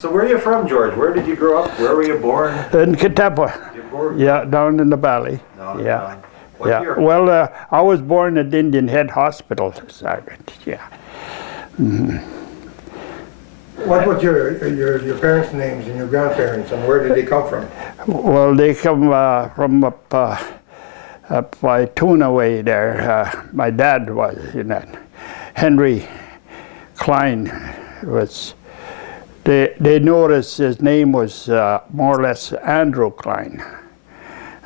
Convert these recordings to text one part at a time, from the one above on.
So where are you from, George? Where did you grow up? Where were you born? In Kitapwa. Yeah, down in the valley. No, yeah. What yeah. year? Well, I was born at Indian Head Hospital. Yeah. Mm-hmm. What was your parents' names and your grandparents, and where did they come from? Well, they come from up by Tuna way there. My dad was in that. Henry Klyne was. They noticed his name was more or less Andrew Klyne.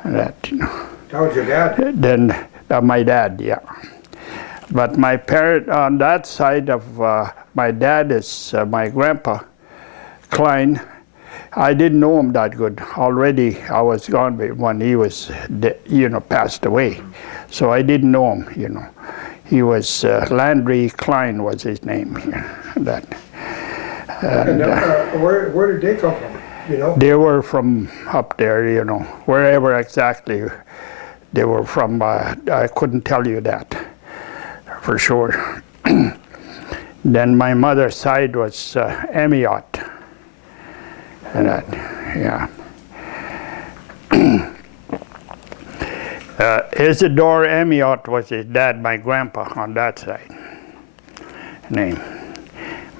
That, you know. That was your dad? Then my dad, yeah. But my parent on that side of my dad is my grandpa, Klyne. I didn't know him that good. Already I was gone when he was, passed away. So I didn't know him, you know. He was Landry Klyne was his name. That. And where did they come from, you know? They were from up there, you know, wherever exactly they were from. I couldn't tell you that for sure. Then my mother's side was Amiot. And that, yeah. Isidore Amiot was his dad, my grandpa on that side. Name.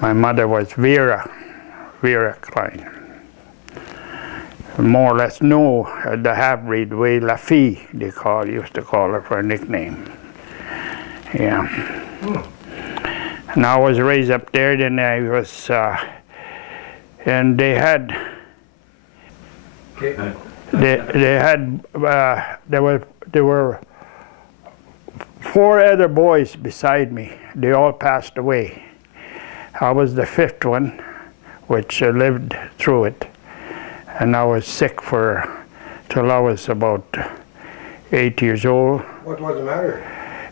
My mother was Vera Klyne. More or less no, the half-breed way, La Fille, used to call her for a nickname. Yeah. And I was raised up there, then I was, and they had, there were 4 other boys beside me. They all passed away. I was the 5th one, which lived through it. And I was sick till I was about 8 years old. What was the matter?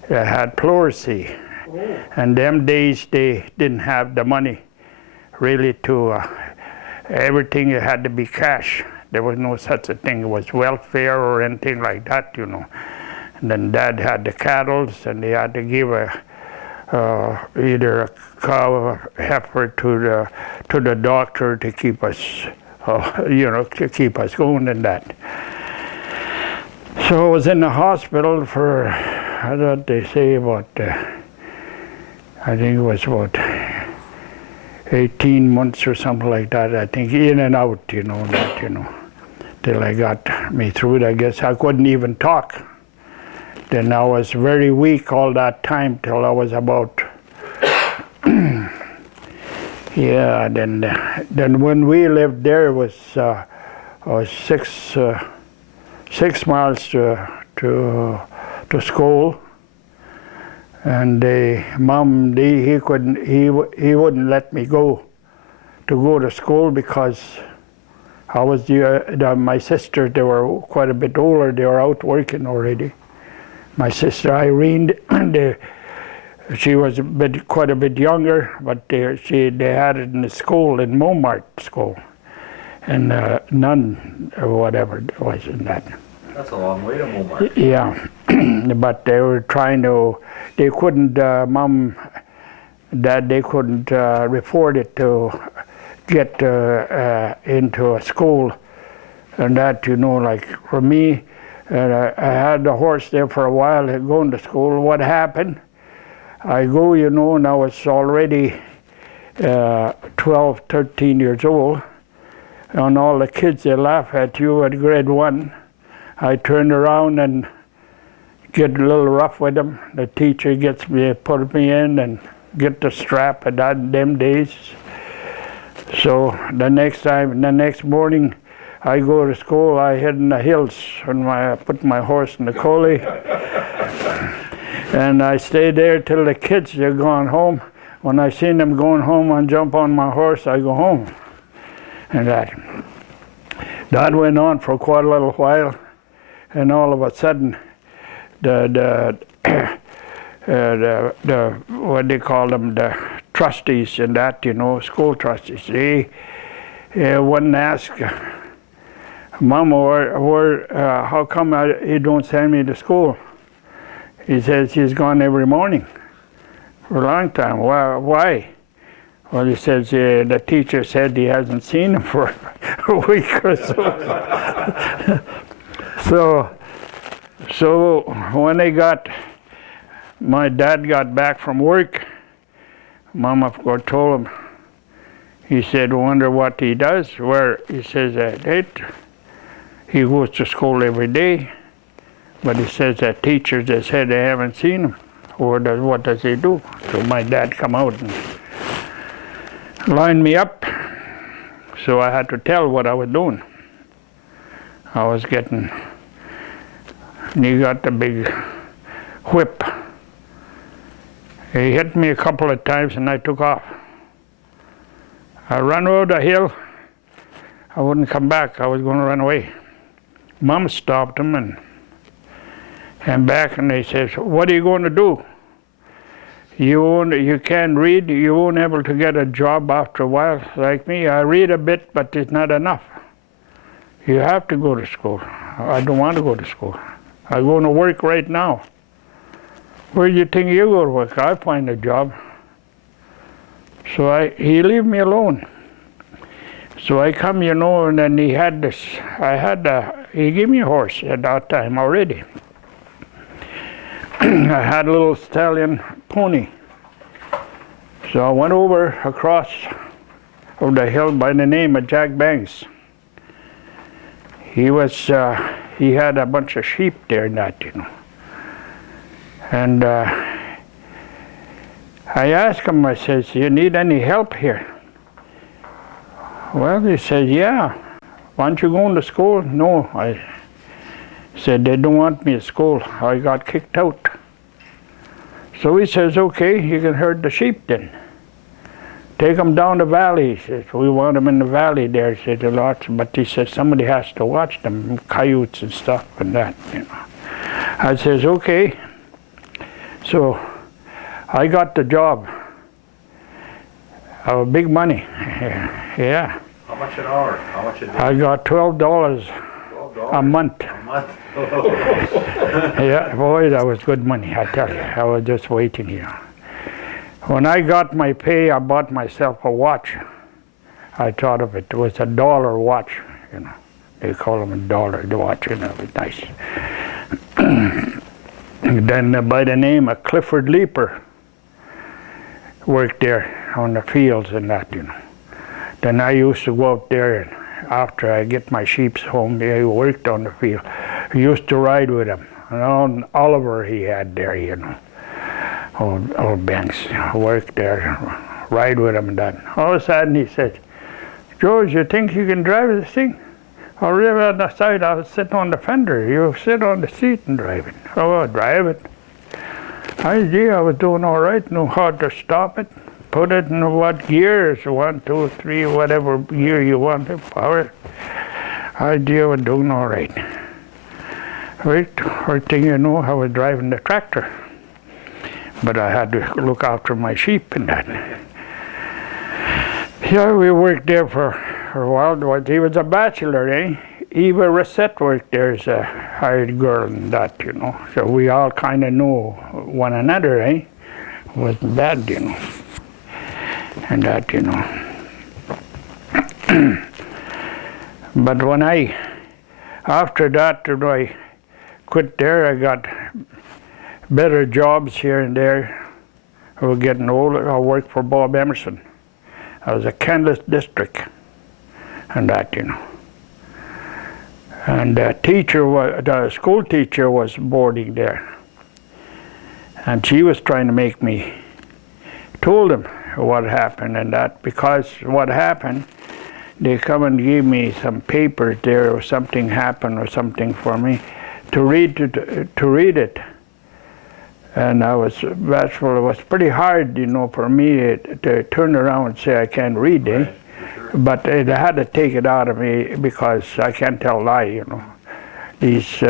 I had pleurisy. Oh. And them days they didn't have the money really to, everything had to be cash. There was no such a thing. It was welfare or anything like that, you know. And then Dad had the cattle, and they had to give either a cow or heifer to the doctor to keep us, to keep us going and that. So I was in the hospital for, I thought they say about, I think it was about 18 months or something like that. I think in and out, till I got me through it. I guess I couldn't even talk. Then I was very weak all that time till I was about, yeah. Then when we lived there, it was 6 miles to school, and Mom, he wouldn't let me go to school because I was my sister. They were quite a bit older. They were out working already. My sister Irene, she was quite a bit younger, but they had it in the school, in Momart school, and none or whatever it was in that. That's a long way to Momart. Yeah, but they were trying to, they couldn't, Mom, Dad, they couldn't afford it to get into a school, and that, like for me, I had the horse there for a while, going to school. What happened? I go, and I was already 12, 13 years old, and all the kids, they laugh at you at grade 1. I turn around and get a little rough with them. The teacher gets me, put me in and get the strap at them days. So the next morning, I go to school, I head in the hills, and I put my horse in the collie. And I stay there till the kids are gone home. When I seen them going home, I jump on my horse, I go home. And that went on for quite a little while. And all of a sudden, the what they call them, the trustees and that, school trustees, they wouldn't ask, Mama, how come you don't send me to school? He says she's gone every morning for a long time. Why? Well, he says the teacher said he hasn't seen him for a week or so. So when my dad got back from work, Mom of course told him. He said, "Wonder what he does." Where he says that he goes to school every day, but he says that teachers they said they haven't seen him. What does he do? So my dad come out and lined me up. So I had to tell what I was doing. I was and he got the big whip. He hit me a couple of times and I took off. I ran over the hill. I wouldn't come back. I was going to run away. Mom stopped him and came back and they said, "What are you going to do? You can't read. You won't be able to get a job after a while like me. I read a bit, but it's not enough. You have to go to school." I don't want to go to school. I'm going to work right now. Where do you think you go to work? I'll find a job. So he leave me alone. So I come, and then he had this. He gave me a horse at that time already. I had a little stallion pony. So I went across the hill by the name of Jack Banks. He had a bunch of sheep there and that, And I asked him, I says, "You need any help here?" Well, he said, "Yeah. Aren't you going to school?" "No." I said, "They don't want me at school. I got kicked out." So he says, "Okay, you can herd the sheep then. Take them down the valley." He says, "We want them in the valley there." He said, "Lots," but he said, "Somebody has to watch them, coyotes and stuff and that, I says, "Okay." So I got the job. Big money. Yeah. How much an hour? How much a day? I got $12 a month. A month? Yeah, boy, that was good money, I tell you. I was just waiting here. When I got my pay, I bought myself a watch. I thought of it. It was $1 watch, They call them $1 the watch, It was nice. Then by the name of Clifford Leaper worked there on the fields and that, Then I used to go out there and after I get my sheep home, he worked on the field. I used to ride with him. And on Oliver he had there, Old Banks worked there, ride with him and that. All of a sudden he said, "George, you think you can drive this thing?" "I'll live on the side, I'll sit on the fender. You sit on the seat and drive it." "Oh, I'll drive it." I was doing all right, know how to stop it, put it in what gears, 1, 2, 3, whatever gear you want to power. I was doing all right. First thing you know, I was driving the tractor. But I had to look after my sheep and that. Yeah, we worked there for a while. He was a bachelor, Eva Reset worked there as a hired girl and that, So we all kind of know one another, Wasn't bad, And that, But after that, when I quit there, I got better jobs here and there. I was getting older. I worked for Bob Emerson. I was a Canlis district and that, And the school teacher was boarding there. And she was trying to make me, told him what happened and that, because what happened, they come and gave me some papers there or something happened or something for me to read it. And I was bashful. It was pretty hard, for me to turn around and say I can't read, Right. Sure. But they had to take it out of me because I can't tell lie, These,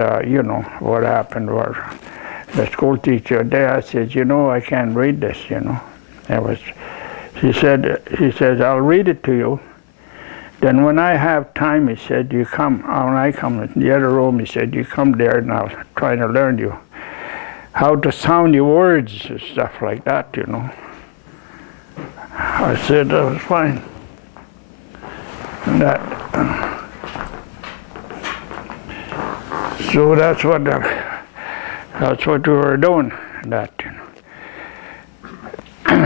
what happened was the school teacher there said, I can't read this, He says, "I'll read it to you. Then when I have time," he said, "you come." When I come in the other room, he said, "You come there and I'll try to learn you how to sound your words and stuff like that, I said that was fine. And so that's what we were doing. That, you know.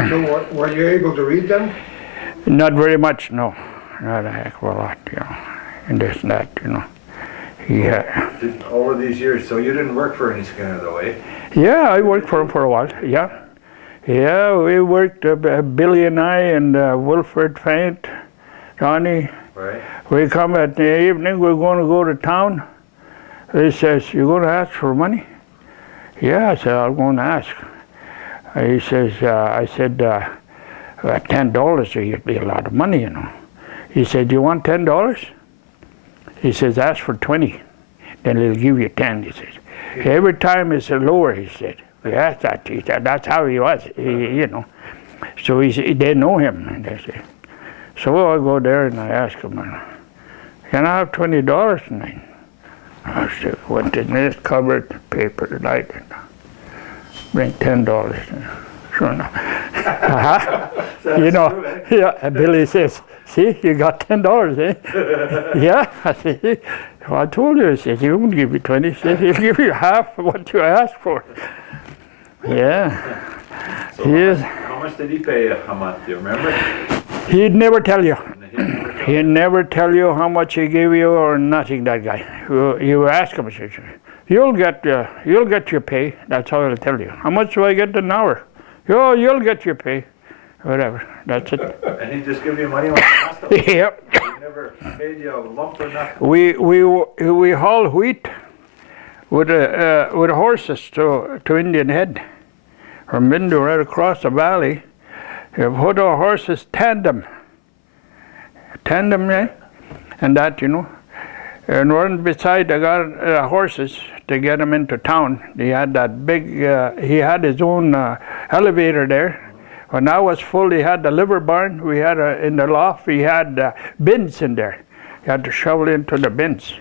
So were you able to read them? Not very much, no. Not a heck of a lot, you know. And this and that, you know. Over these years, so you didn't work for any Skinner though, eh? Yeah, I worked for him for a while, yeah. Yeah, we worked, Billy and I and Wilfred Faint, Johnny. Right. We come at the evening, we're going to go to town. He says, "You going to ask for money?" Yeah, I said, "I'm going to ask." He says, I said, $10 would be a lot of money, you know. He said, "You want $10? He says, "Ask for 20, then he'll give you 10, he says. Every time it's lower, he said. We asked that, he said, that's how he was, you know. So they know him, and they say. So I go there and I ask him, "Can I have $20 tonight?" I said, went in this cupboard, paper tonight, and bring $10. Sure enough. You know, true, eh? yeah, and Billy says, "See, you got $10, eh?" Yeah, I said, "Well, I told you," he said, "he won't give you 20. He said, he'll give you half of what you asked for." Yeah. So Yes. how much did he pay you a month? Do you remember? He'd never tell you. He never told He'd never tell you how much he gave you or nothing, that guy. You ask him, he says, you'll get your pay. That's how he'll tell you. How much do I get an hour? "Oh, you'll get your pay." Whatever, that's it. And he just give you money when you asked him? Yep. He never paid you a lump or nothing? We haul wheat with horses to Indian Head. From Mindu right across the valley. You put our horses tandem, eh? And that, you know. And run beside the horses to get them into town. He had that big, he had his own elevator there. When I was full, he had the liver barn. We had in the loft, we had bins in there. You had to shovel into the bins.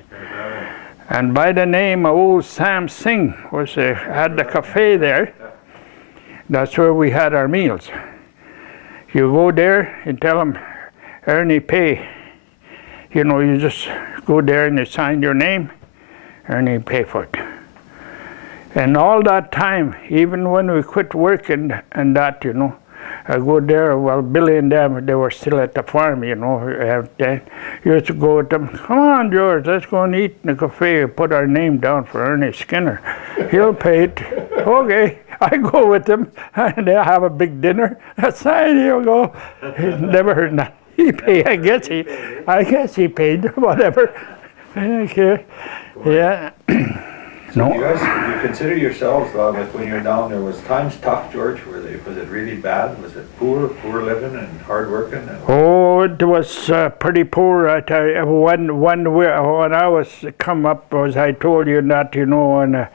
And by the name of old Sam Singh had the cafe there. That's where we had our meals. You go there and tell them, "Ernie pay." You know, you just go there and you sign your name, Ernie pay for it. And all that time, even when we quit working and that, you know, I go there, well, Billy and them, they were still at the farm, you know. You used to go with them, "Come on, George, let's go and eat in the cafe. Put our name down for Ernie Skinner. He'll pay it." Okay, I go with them, and they have a big dinner. That's fine, he'll go. He's never heard that. He paid, I guess he paid, whatever. Okay, yeah. So you guys, you consider yourselves, like when you're down there, was times tough, George? Was it really bad? Was it poor living and hard working? And Oh, it was pretty poor. I tell you. When I was come up, as I told you that, you know, and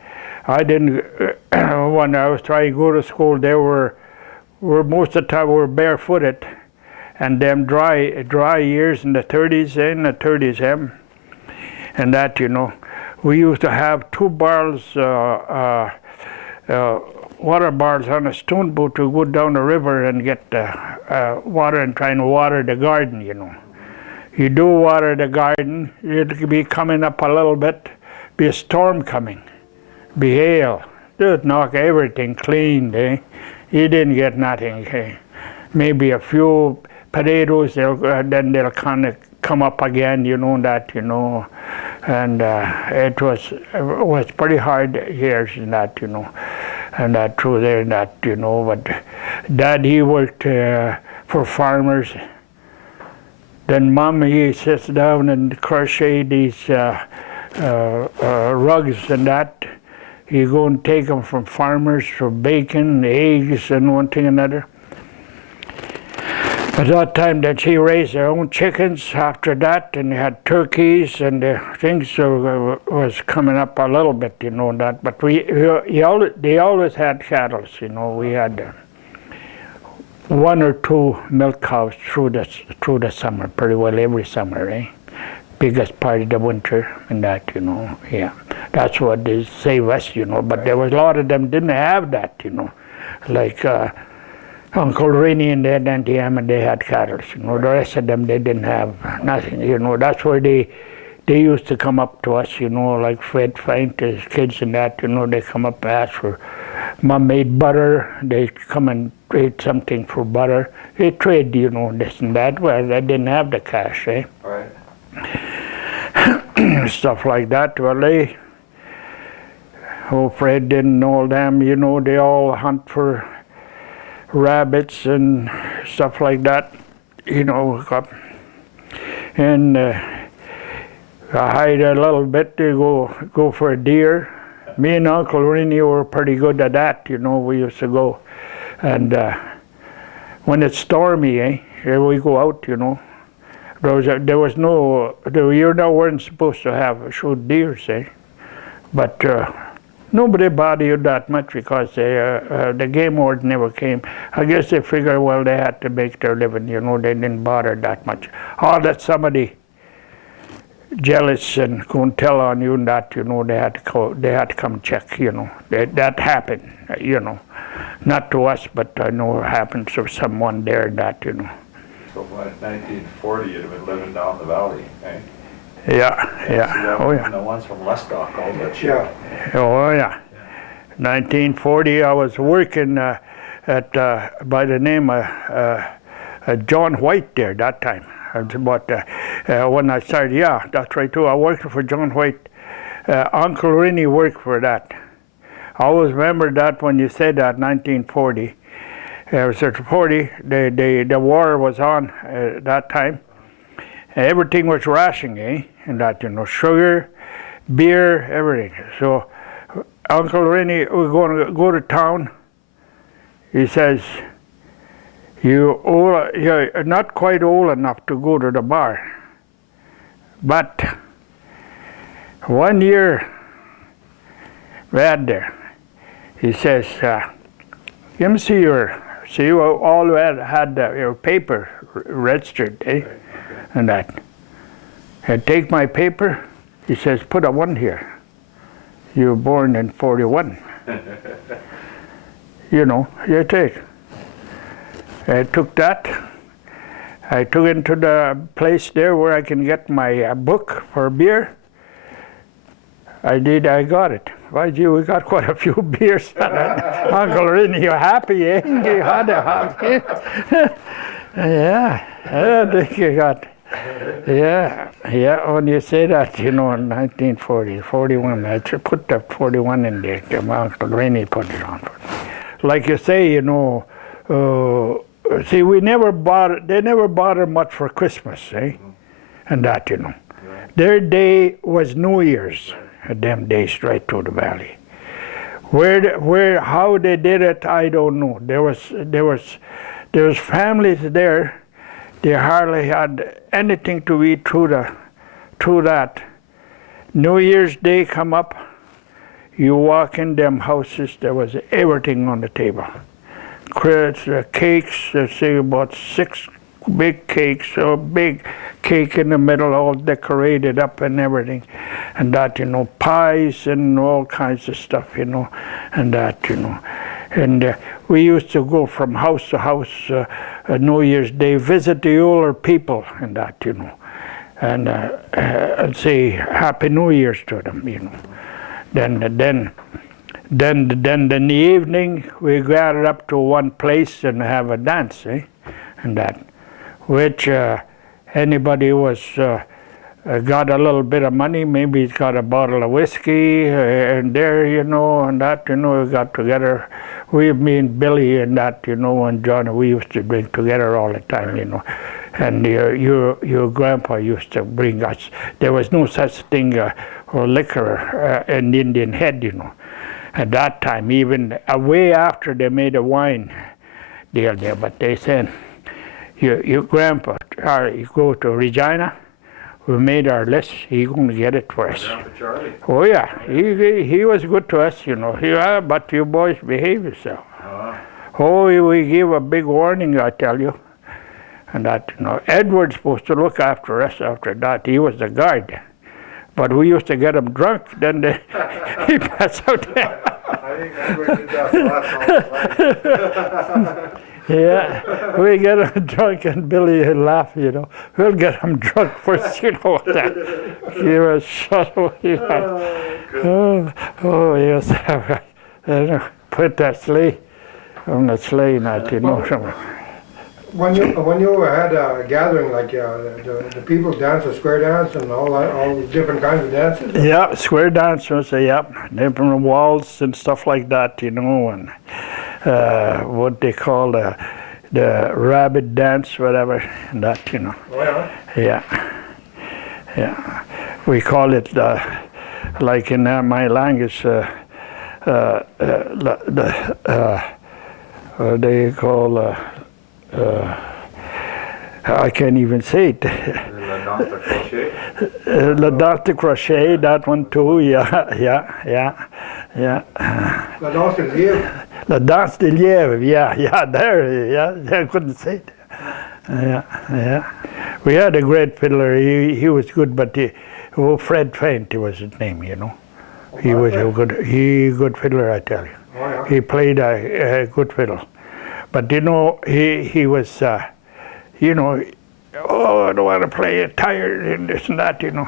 I didn't. When I was trying to go to school, they were most of the time were barefooted, and them dry years in the 30s, and that, you know. We used to have 2 barrels, water barrels on a stone boat to go down the river and get water and try and water the garden, you know. You do water the garden, it'd be coming up a little bit, be a storm coming, be hail. They'd knock everything clean, eh? You didn't get nothing, eh? Maybe a few potatoes, then they'll kind of come up again, you know, that, you know. And it was pretty hard years in that, you know, and that through there and that, you know. But Dad, he worked for farmers. Then Mom, he sits down and crochet these rugs and that. He go and take them from farmers for bacon, eggs, and one thing and another. At that time, that she raised her own chickens after that, and they had turkeys, and things was coming up a little bit, you know, that. But they always had cattle, you know. We had 1 or 2 milk cows through the summer, pretty well every summer, eh? Biggest part of the winter and that, you know. Yeah, that's what they save us, you know. But there was a lot of them didn't have that, you know, like. Uncle Rennie and Dad Auntie Emma, they had cattle. You know, the rest of them, they didn't have nothing. You know, that's where they used to come up to us. You know, like Fred Frank, his kids and that. You know, they come up and ask for. Mom made butter. They come and trade something for butter. They trade, you know, this and that. Well, they didn't have the cash, eh? Right. Stuff like that. Well, Fred didn't know them. You know, they all hunt for rabbits and stuff like that, you know, and I hide a little bit to go for a deer. Me and Uncle Rennie were pretty good at that, you know. We used to go, and when it's stormy, here we go out, you know. There was no, you weren't supposed to shoot deers, but nobody bothered you that much because the game warden never came. I guess they figured, well, they had to make their living, you know, they didn't bother that much. All that somebody jealous and couldn't tell on you and that, you know, they had to come check, you know. That happened, you know. Not to us, but I know it happened to someone there that, you know. So by 1940, you'd have been living down the valley, eh? Yeah. Oh, yeah. And the ones from Lestock, all that shit. Yeah. Oh, yeah. 1940, I was working at by the name of John White there that time. But when I started, yeah, that's right too. I worked for John White. Uncle Rennie worked for that. I always remember that when you said that, 1940. It was 40. The war was on that time. Everything was rationing, and that, you know, sugar, beer, everything. So Uncle Rennie was going to go to town. He says, you're not quite old enough to go to the bar. But 1 year we had there, he says, let me see you all had your paper registered, eh? Okay. And that. I take my paper, he says, put a 1 here. You were born in 41. You know, you take. I took that. I took it to the place there where I can get my book for beer. I got it. Why, gee, we got quite a few beers. Uncle Rennie, you happy, eh? You had a happy. Yeah, I think you got. Yeah, when you say that, you know, in 1940, 41, I should put that 41 in there. Uncle Rennie put it on. Like you say, you know, see, they never bother much for Christmas, eh? And that, you know. Their day was New Year's, them days right through the valley. How they did it, I don't know. There was families there. They hardly had anything to eat through that. New Year's Day come up, you walk in them houses, there was everything on the table. Cakes, say about 6 big cakes, so big cake in the middle, all decorated up and everything. And that, you know, pies and all kinds of stuff, you know, and that, you know. And we used to go from house to house New Year's Day, visit the older people and that, you know, and say Happy New Year's to them, you know. Then in the evening we gathered up to one place and have a dance, eh, and that, which anybody was got a little bit of money, maybe he's got a bottle of whiskey and there, you know, and that, you know, we got together. Me and Billy and that, you know, and John, we used to drink together all the time, you know. And your grandpa used to bring us. There was no such thing or liquor in Indian Head, you know. At that time, even way after they made a wine deal there, but they said, your grandpa, you go to Regina, we made our list, he's going to get it for us. Charlie. Oh yeah, he was good to us, you know. But you boys behave yourself. Oh, we gave a big warning, I tell you. And that, you know, Edward's supposed to look after us after that. He was the guard. But we used to get him drunk, then he passed out there. I think Edward did that for us all his life. Yeah, we get him drunk and Billy will laugh, you know. We'll get him drunk first, you know. Give a shot away. Oh, yes. Put that sleigh on the sleigh, not, you know. When you had a gathering, like the people dance a square dance and all different kinds of dances? Yeah, square dancers, different waltz and stuff like that, you know, and what they call the rabbit dance, whatever, and that, you know. Oh, yeah? Yeah. We call it, like in my language, they call, I can't even say it. La danse de crochet, that one too, yeah. La danse de lièvre? La danse de lièvre, I couldn't say it. Yeah. We had a great fiddler, he was good, but Fred Faint was his name, you know. He was a good fiddler, I tell you. Oh, yeah. He played a good fiddle. But you know, he was, you know, oh, I don't want to play it, tired and this and that, you know.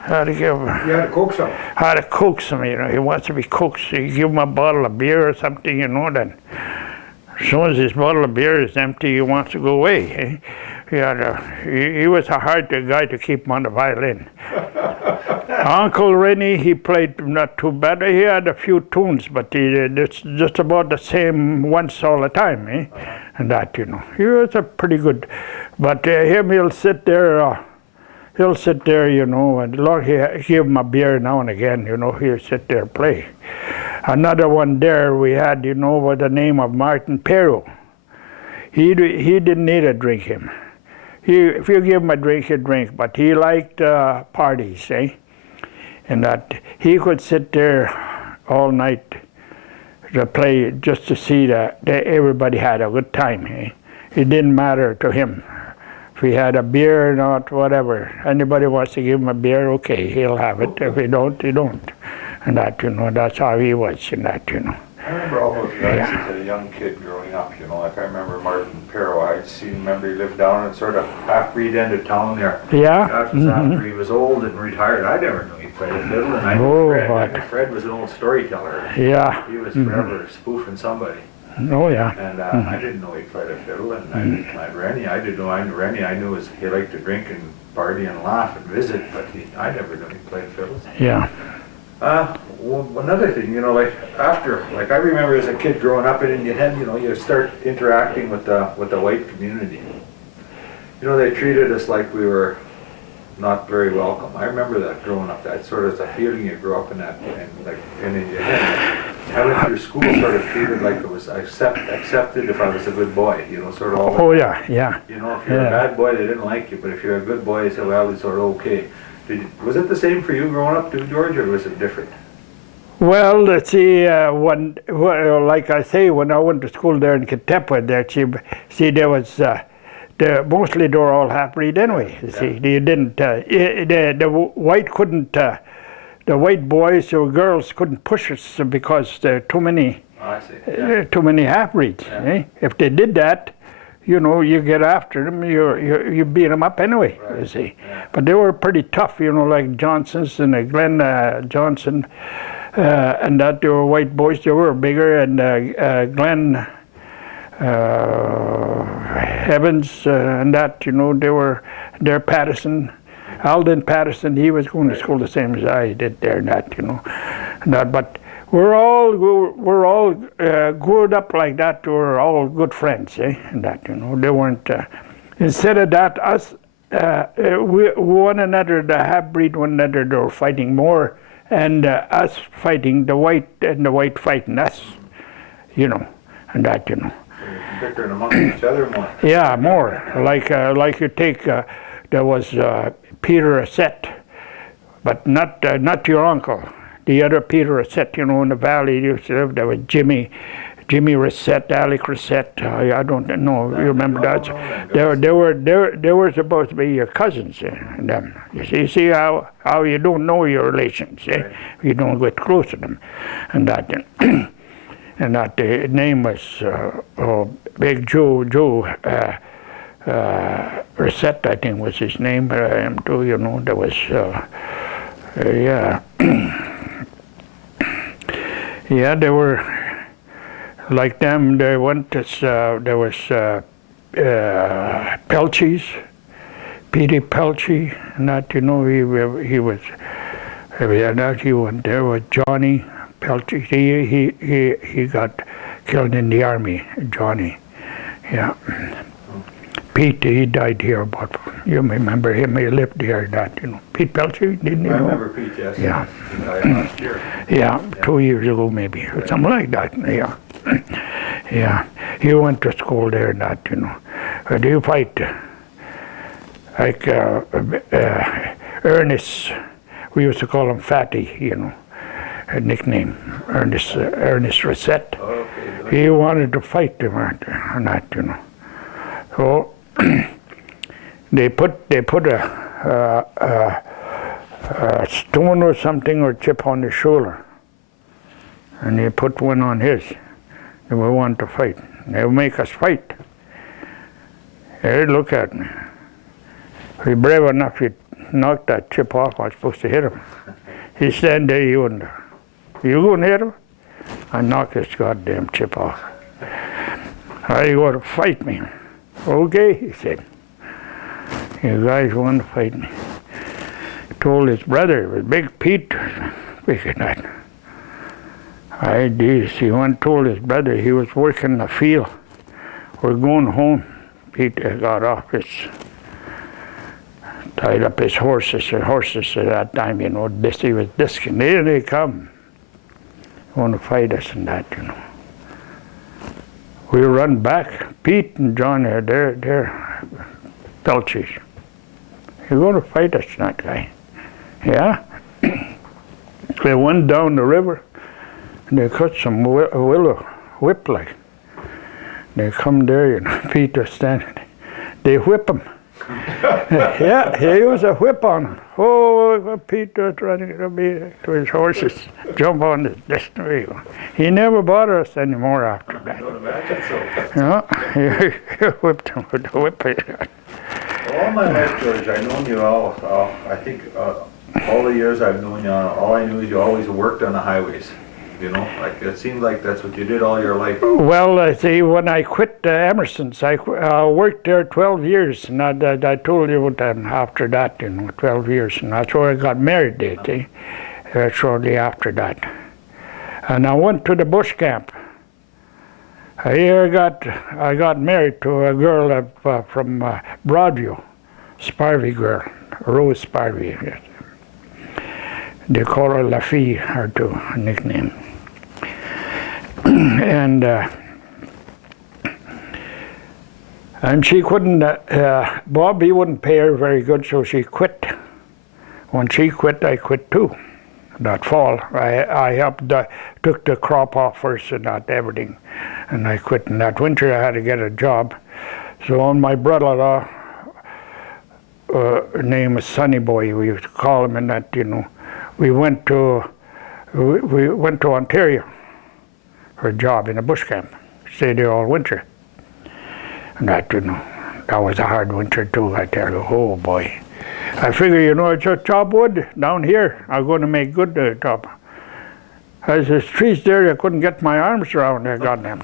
Had to give him. You had to coax him? Had to coax him, you know. He wants to be coaxed. You give him a bottle of beer or something, you know, then as soon as his bottle of beer is empty, he wants to go away. Eh? He was a hard guy to keep him on the violin. Uncle Rennie, he played not too bad. He had a few tunes, but it's just about the same once all the time, eh? And that, you know. He was a pretty good, but him, he'll sit there, you know, and Lord, he give him a beer now and again, you know, he'll sit there and play. Another one there we had, you know, by the name of Martin Perro. He didn't need a drink, him. If you give him a drink, he'd drink, but he liked parties, eh? And that he could sit there all night to play just to see that everybody had a good time, eh? It didn't matter to him. If he had a beer or not, whatever. Anybody wants to give him a beer, okay, he'll have it. If he don't, he don't. And that, you know, that's how he was, and that, you know. I remember all those guys as a young kid growing up, you know, like I remember Martin Perro. Remember he lived down in sort of half-breed end of town there. Yeah. After he was old and retired, I never knew he played a fiddle, and I knew Fred was an old storyteller. Yeah. He was forever spoofing somebody. Oh, yeah. And I didn't know he played a fiddle, and I knew Rennie, I knew he liked to drink and party and laugh and visit, but I never knew he played fiddle. Yeah. Another thing, you know, like I remember as a kid growing up in Indian Head, you know, you start interacting with the white community. You know, they treated us like we were not very welcome. I remember that growing up. That sort of a feeling you grew up in that, like in Indian Head. I went through school sort of treated like it was accepted if I was a good boy, you know, sort of all. Oh, yeah. You know, if you're a bad boy, they didn't like you, but if you're a good boy, they said, well, it's sort of okay. Was it the same for you growing up too, George, or was it different? Well, let's see, like I say, when I went to school there in Kittepa, there was, mostly they were all half-breed anyway, you see. They didn't, the white boys or girls couldn't push us because there are too many, too many half-breeds. Yeah. Eh? If they did that, you know, you get after them, you beat them up anyway, you see. Yeah. But they were pretty tough, you know, like Johnson's and Glenn Johnson, and that they were white boys. They were bigger, and Glenn Evans and that, you know, they're Patterson. Alden Patterson, he was going to school the same as I did there, and that, you know, and that. But we're all grew up like that. We're all good friends, eh? And that, you know, they weren't. Instead of that, us, we one another, the half-breed one another, they were fighting more, and us fighting the white, and the white fighting us, you know, and that, you know. Bickering among each other more. Yeah, more. Like you take, there was Peter Assett, but not your uncle. The other Peter Assett, you know, in the valley used to live. There was Jimmy Rissett, Alec Rissett. I don't know. You remember that? They were supposed to be your cousins, and them. You see how you don't know your relations, eh? You don't get close to them, and that. and that the name was Big Joe Reset, I think was his name, but I am too, you know, there was, yeah. Yeah, they were like them. They went to, there was Pelchey's, Petey Pelchey, and that, you know, he was, that he went there with Johnny Pelchey. He got killed in the army, Johnny, yeah. Pete, he died here, but you remember him, he lived here, that, you know. Pete Pelchey, didn't you know? I remember Pete, yes. Yeah. He died last year. Yeah, 2 years ago maybe, or something like that, yeah. Yeah, he went to school there and that, you know. Do you fight? Like Ernest, we used to call him Fatty, you know, a nickname, Ernest Reset. Okay. He wanted to fight them or not, you know. So they put a stone or something or chip on his shoulder, and they put one on his. They were wanting to fight. They would make us fight. Hey, look at me. He's brave enough to knock that chip off. I was supposed to hit him. He stand there, you wonder, you gonna hit him? I knock this goddamn chip off. Are you going to fight me? Okay, he said. You guys want to fight me? He told his brother, it was Big Pete, big at that. I did. He went and told his brother he was working in the field. We're going home. Pete got off his, tied up his horses at that time, you know, he was disking. Here they come. Want to fight us and that, you know. We run back. Pete and John are there, they're Pelchey's. You're going to fight us, that guy. Yeah? They went down the river, and they cut some willow whip like. They come there, and Pete was standing there. They whip him. Yeah, he used a whip on him. Oh, Pete was running to his horses, jump on this way. He never bothered us anymore after that. I don't imagine so. Yeah, he whipped him with the whip. All my life, George, I've known you all, I think all the years I've known you, all I knew is you always worked on the highways. You know, like it seemed like that's what you did all your life. Well, see, when I quit Emerson's, I worked there 12 years, and I told you what after that, you know, 12 years, and that's where I got married, see, shortly after that. And I went to the bush camp. I got married to a girl from Broadview, Sparvey girl, Rose Sparvey. Yes. They call her La Fille, her too, a nickname. And she couldn't, Bobby wouldn't pay her very good, so she quit. When she quit, I quit too. That fall, I helped, took the crop off first and not everything, and I quit. And that winter I had to get a job. So on my brother-in-law, name was Sonny Boy, we used to call him, and that, you know, we went to Ontario for a job in a bush camp. Stayed there all winter. And that, you know, that was a hard winter too, I tell you. Oh boy. I figure, you know, I just chop wood down here. I'm going to make good job. As there's trees there, I couldn't get my arms around there, goddamn.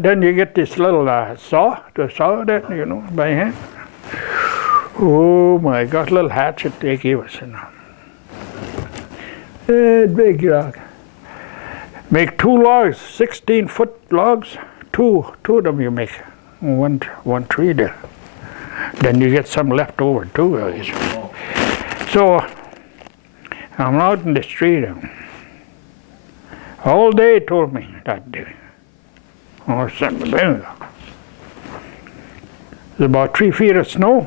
Then you get this little saw, to saw that, you know, by hand. Oh my God, little hatchet they gave us, you know. Big log. Make 2 logs, 16-foot logs. Two of them you make. One tree there. Then you get some left over too. So I'm out in the street. All day told me that day. Oh, there's about 3 feet of snow.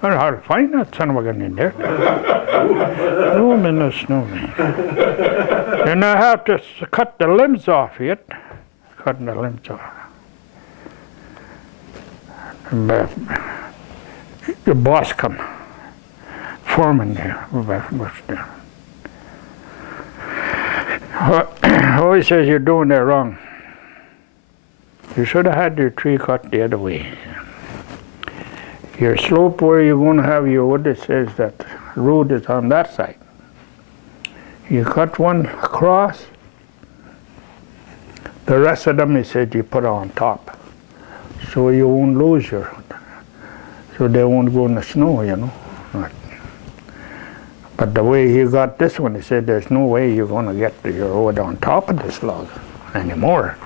I don't know how to find that son of a gun in there. No, I'm in the snow. And I have to cut the limbs off yet. Cutting the limbs off. And, the boss come. Foreman there. Howie says you're doing that wrong. You should have had your tree cut the other way. Your slope where you're going to have your wood, it says that root is on that side. You cut one across, the rest of them, he said, you put on top. So you won't lose your, so they won't go in the snow, you know. But the way he got this one, he said, there's no way you're going to get your wood on top of this log anymore.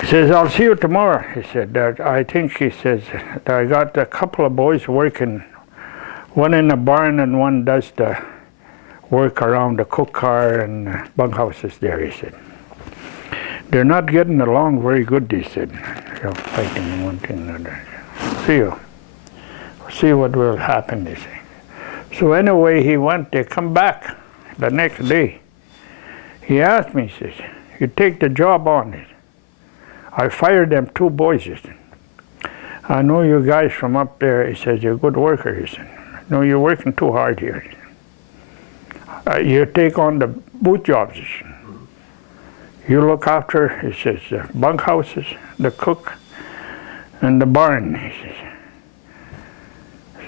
He says, I'll see you tomorrow. He said, I think, he says, I got a couple of boys working, one in the barn and one does the work around the cook car and bunkhouses there, he said. They're not getting along very good, he said. They're fighting one thing or another. See you. See what will happen, they say. So anyway, he went, they come back the next day. He asked me, he says, you take the job on it. I fired them 2 boys, he said. I know you guys from up there, he says, you're a good worker, he said. No, you're working too hard here. You take on the boot jobs. You look after, he says, the bunkhouses, the cook, and the barn, he says.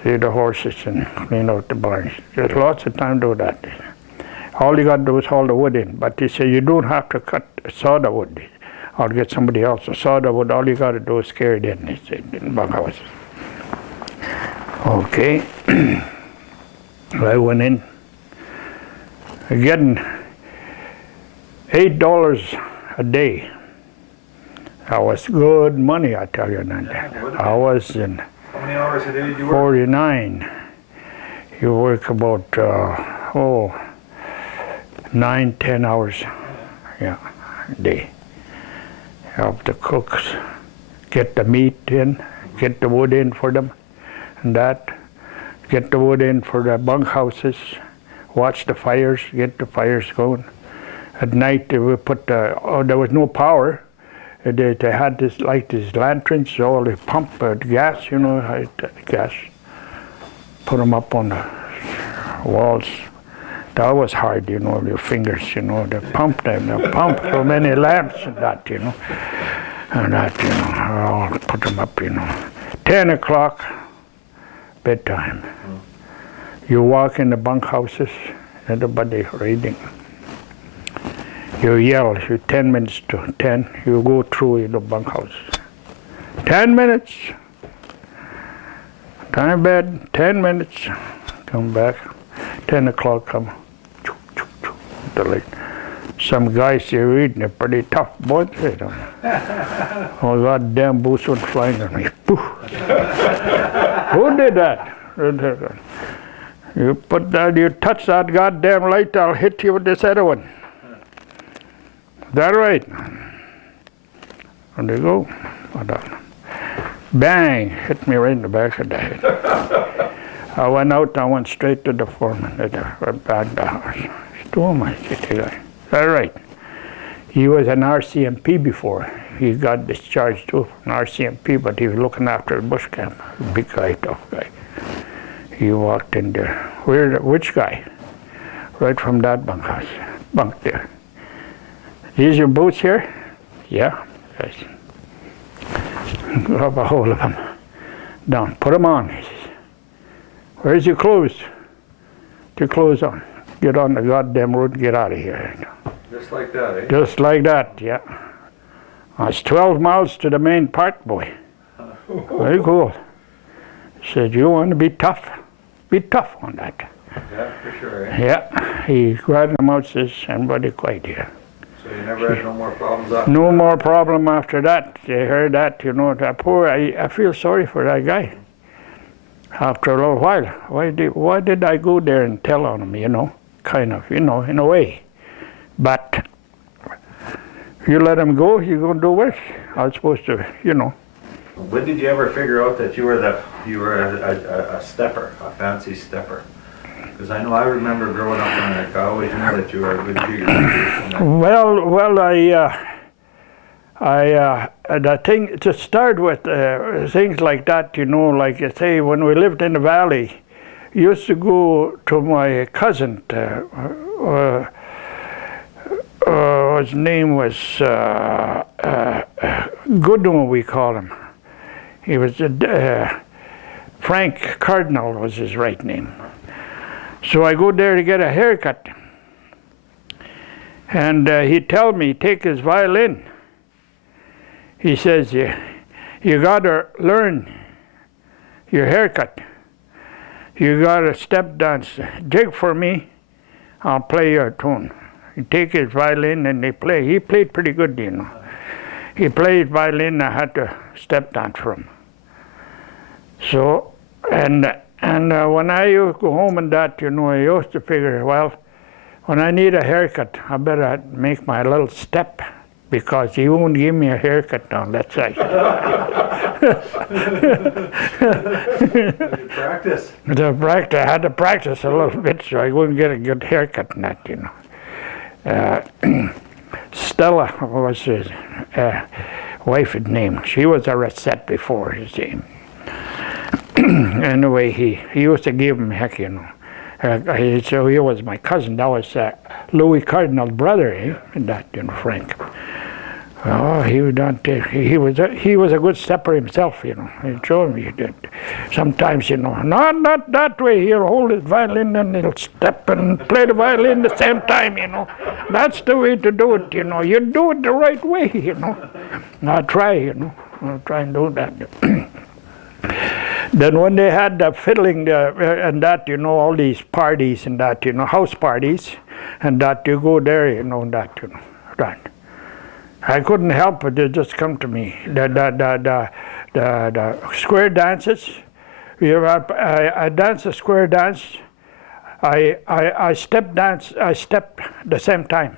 See the horses and clean out the barns. There's lots of time to do that. All you got to do is haul the wood in. But he said, you don't have to saw the wood. I'll get somebody else to saw the wood. All you got to do is carry it in, he said, in the bunkhouses. Okay. I went in. Getting $8 a day. That was good money, I tell you. I was in How many hours a day did you work? 49. You work about 9, 10 hours, yeah, a day. Help the cooks get the meat in, get the wood in for them, and that. Get the wood in for the bunkhouses. Watch the fires, get the fires going. At night, they would put there was no power. They had this, like these lanterns, so they pump gas, you know, gas. Put them up on the walls. That was hard, you know, your fingers, you know, they pump so many lamps and that, you know. And that, you know, I'll put them up, you know. 10 o'clock, bedtime. You walk in the bunkhouses, everybody reading. You yell, you 10 minutes to 10, you go through the bunkhouse. 10 minutes. Time bed, 10 minutes. Come back. 10 o'clock come. The light. Some guys they're reading, they're pretty tough boys. They don't. Oh, goddamn boots went flying on me. Poof. Who did that? You put that, you touch that goddamn light, I'll hit you with this other one. Is that right? And they go. Bang! Hit me right in the back of the head. I went out, I went straight to the foreman at the house. He told my city guy. Is that right? He was an RCMP before. He got discharged too from RCMP, but he was looking after the bush camp. Big guy, tough guy. He walked in there. Which guy? Right from that bunkhouse. Bunk there. These your boots here? Yeah. Yes. Grab a hold of them. Down. Put them on. He says, where's your clothes? Put your clothes on. Get on the goddamn road and get out of here. Just like that, eh? Just like that, yeah. It's 12 miles to the main park, boy. Very cool. He said, you want to be tough? Be tough on that. Yeah, for sure, eh? Yeah. He grabbed them out, says, everybody quiet here. So you never had no more problems after No that? more problem after that. They heard that, you know, that poor, I feel sorry for that guy. After a little while, why did I go there and tell on him, you know, kind of, you know, in a way. But if you let him go, you're going to do worse. I was supposed to, you know. When did you ever figure out that you were a stepper, a fancy stepper? Because I know I remember growing up and I always knew that you were a good jigger. Well, the thing to start with, things like that, you know, like you say, when we lived in the valley, used to go to my cousin, his name was Goodwin, we call him. He was Frank Cardinal was his right name. So I go there to get a haircut, and he tell me take his violin. He says you gotta learn your haircut. You gotta step dance jig for me. I'll play your tune. He take his violin and they play. He played pretty good, you know. He played violin. I had to step dance for him. So, and when I used to go home and that, you know, I used to figure, well, when I need a haircut, I better make my little step, because he won't give me a haircut on that side. Practice. I had to practice a little bit so I wouldn't get a good haircut in that, you know. Stella was his wife's name. She was a Rosette before his name. Anyway, he used to give him heck, you know. So he was my cousin. That was Louis Cardinal's brother, and that, you know, Frank. Oh, he was a good stepper himself, you know. He showed me that sometimes, you know, not that way. He'll hold his violin and he'll step and play the violin at the same time, you know. That's the way to do it, you know. You do it the right way, you know. I'll try, you know. I'll try and do that. Then when they had the fiddling and that, you know, all these parties and that, you know, house parties, and that you go there, you know, that, you know, that. I couldn't help it; they just come to me. The square dances. I dance a square dance. I step dance. I step the same time.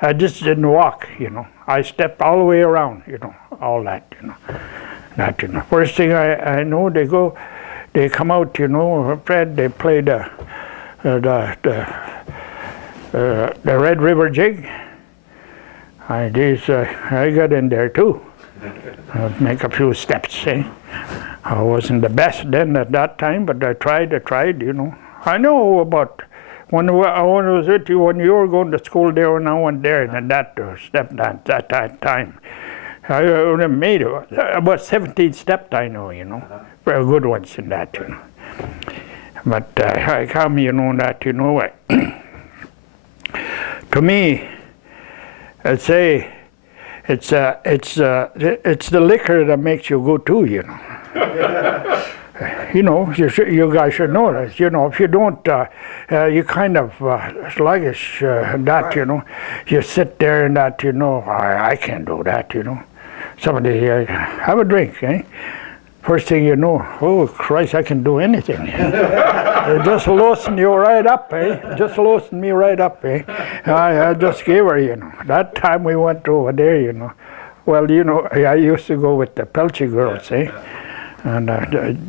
I just didn't walk, you know. I stepped all the way around, you know, all that, you know. That, you know. First thing I know, they come out, you know, Fred. They play the Red River Jig. I got in there too. I'd make a few steps, eh? I wasn't the best then at that time, but I tried, you know. I know about when you were going to school there and I went there and that step dance at that time. I only made about 17 steps, I know, you know. Very good ones in that, you know. But I come, you know, that, you know, to me, I'd say it's the liquor that makes you go too, you know. You know, you guys should know this. You know, if you don't, you kind of sluggish that, you know. You sit there and that, you know, I can't do that, you know. Somebody have a drink, eh? First thing you know, oh Christ, I can do anything. It just loosened you right up, eh? Just loosened me right up, eh? I just gave her, you know. That time we went over there, you know. Well, you know, I used to go with the Pelchy girls, eh? And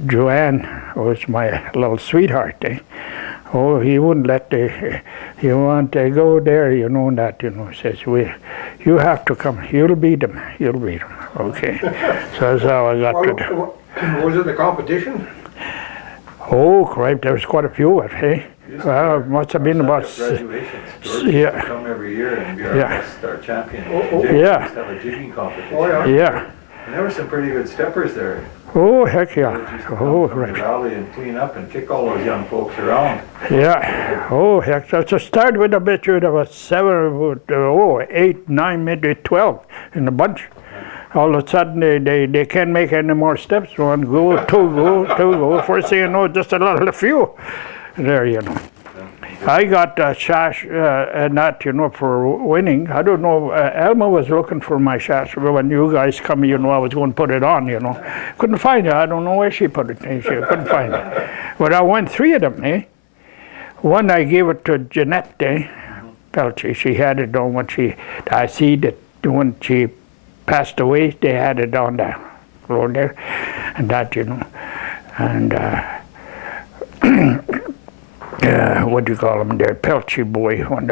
Joanne was my little sweetheart, eh? Oh, he wouldn't let he want to go there, you know, that, you know, says, you have to come, you'll beat them, okay. So that's how I got to do. Was it the competition? Oh, crap, there was quite a few of it, eh? Well, it must have been about... Graduations. George yeah. used to come every year and be our champion. Oh, We yeah. used to have a jigging competition. Oh, yeah. Yeah. And there were some pretty good steppers there. Oh, heck yeah. George used to Oh, come from the right. valley and clean up and kick all those young folks around. Yeah. Oh, heck. So start with a bit, you about 7, 8, 9, maybe 12 in the bunch. All of a sudden, they can't make any more steps. 1 go, 2 go, 2 go. First thing you know, just a few there, you know. I got a sash and that, you know, for winning. I don't know, Elma was looking for my sash. When you guys come, you know, I was going to put it on, you know. Couldn't find it. I don't know where she put it. She couldn't find it. But I won 3 of them, eh? One I gave it to Jeanette, eh? Pelchy. She had it on when I see that when she passed away, they had it on the floor there. And that, you know. And what do you call him there, Pelchy boy, when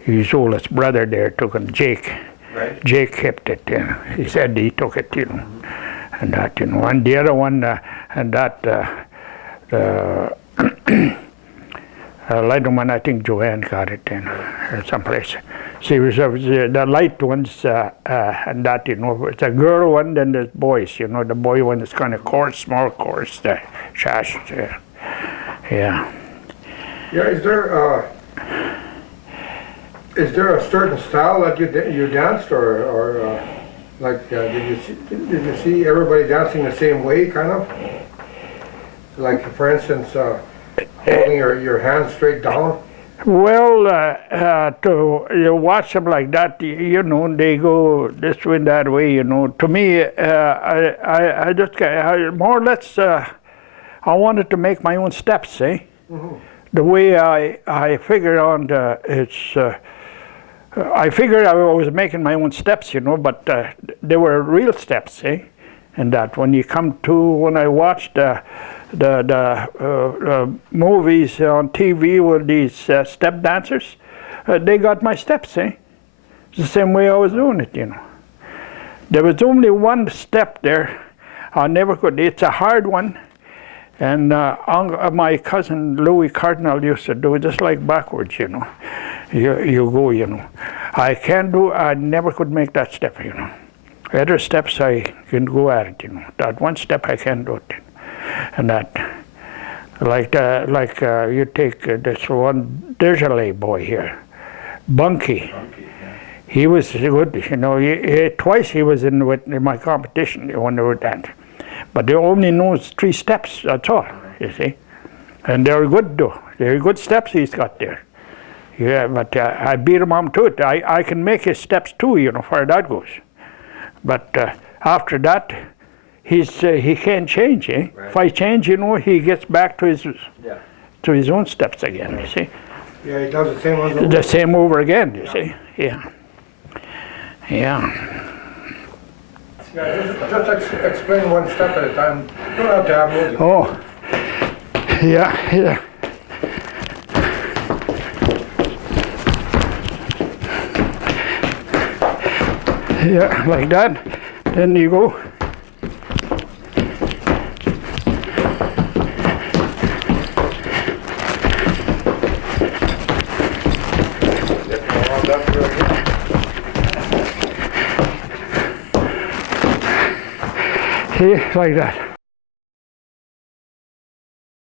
his oldest brother there took him, Jake. Right. Jake kept it, he said he took it, you know, and that, you know, and the other one, and that, later one, I think Joanne got it in someplace. See, the light ones and that, you know, it's a girl one, then there's boys, you know, the boy one is kind of coarse, small coarse, the shash, yeah. Yeah, is there a certain style that you danced, or like did you see everybody dancing the same way, kind of? Like, for instance, holding your hands straight down? Well, to you watch them like that, you know, they go this way, that way, you know. To me, I just, more or less, I wanted to make my own steps, eh? Mm-hmm. The way I figured on I figured I was making my own steps, you know, but they were real steps, eh? And that when I watched the movies on TV with these step dancers, they got my steps, eh? It's the same way I was doing it, you know. There was only one step there I never could. It's a hard one, and my cousin Louis Cardinal used to do it just like backwards, you know. You go, you know. I never could make that step, you know. Other steps I can go at it, you know. That one step I can't do it. And that, you take this one, there's a lay boy here, Bunky. Yeah. He was good, you know. Twice he was in my competition when they were dancing. But they only knows 3 steps, that's all, you see. And they're good though. They're good steps he's got there. Yeah, but I beat him on to it. I can make his steps too, you know, far that goes. But after that, he can't change, eh? Right. If I change, you know, he gets back to his own steps again, you see. Yeah, he does the same over. The same over again, you see. Yeah. Yeah. Yeah, just explain one step at a time. You don't have to have music. Oh, yeah. Yeah, like that. Then you go. See, like that.